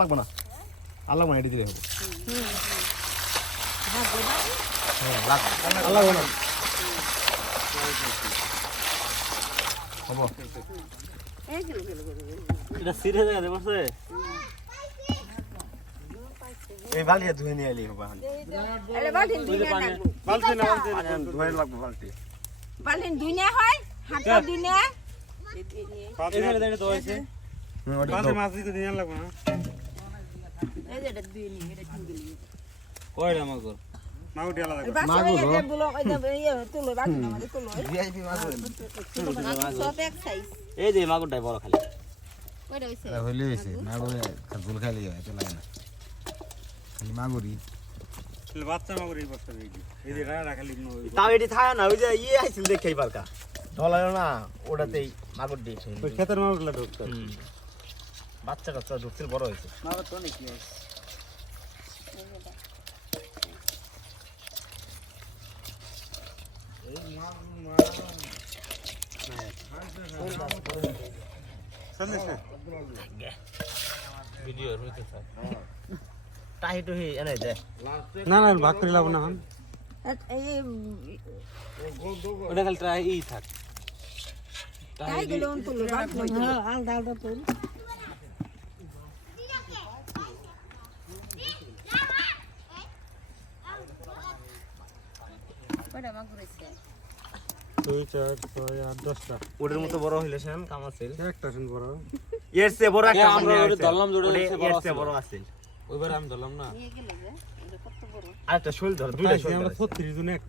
লাগবো না আল্লাহ মানে এটি দিলে হবে আল্লাহ না হবো এটা সিরে জায়গা দেবছে এই বালিয়া ধুয়ে নিয়ে এলি হবে আরে বালতি দুইনা না বালতি না ধুয়ে লাগবে বালতি বালতি দুইনা হয় হাতটা দুইনা এখানে দাঁড়িয়ে তো হইছে বালতি মাছ দিতে নিয়ে লাগবে না এই যে এটা দুই নি এটা টিঙ্গলি কয়টা মাগুর মাগু দিয়া লাগবে মাগুর এটা বলো এই যে ইয়ে তুলো বাকি না আমাদের তুলো ভিআইপি মাছ সব এক সাইজ এই যে মাগুরটাই বড় খালি কয়টা হইছে হইলে হইছে মাগুর ঝোল খালি হয় তো লাগে না খালি মাগুরই বাচ্চা মাগুর এই বছর এই যে রাড়া খালি তাও এটি থাকে না ওই যে ইয়ে আইছিল দেখেই পারকা ঢলালো না ওটাতেই মাগুর দিয়েছে ওই ক্ষেতের মাগুরগুলো ঢুকতো বাচ্চা কাচ্চা ঢুকছিল বড় হয়েছে মাগুর তো অনেক আছে ভিডিও রইতে স্যার টাহি টুহি এনে দে না না ভাগ করে লাভ না হন এই ওটা খালি ট্রাই ই থাক তাই গেল অন তুলো হ্যাঁ আলদা আলদা তুল কয়টা মাগুর হইছে 2 4 6 8 10টা ওটার মতো বড় হইলে সেন কাম আছে একটা শুন বড় এর চেয়ে বড় একটা আমরা সামনে ওটা আছে। ধরলাম জোড়া ওটা বড় এর আছে চেয়ে বড় আছে ওইবার আমি ধরলাম না নিয়ে গেলে যে এটা কত বড় আরেকটা শোল ধর দুইটা শোল আমরা ধর 36 জন এক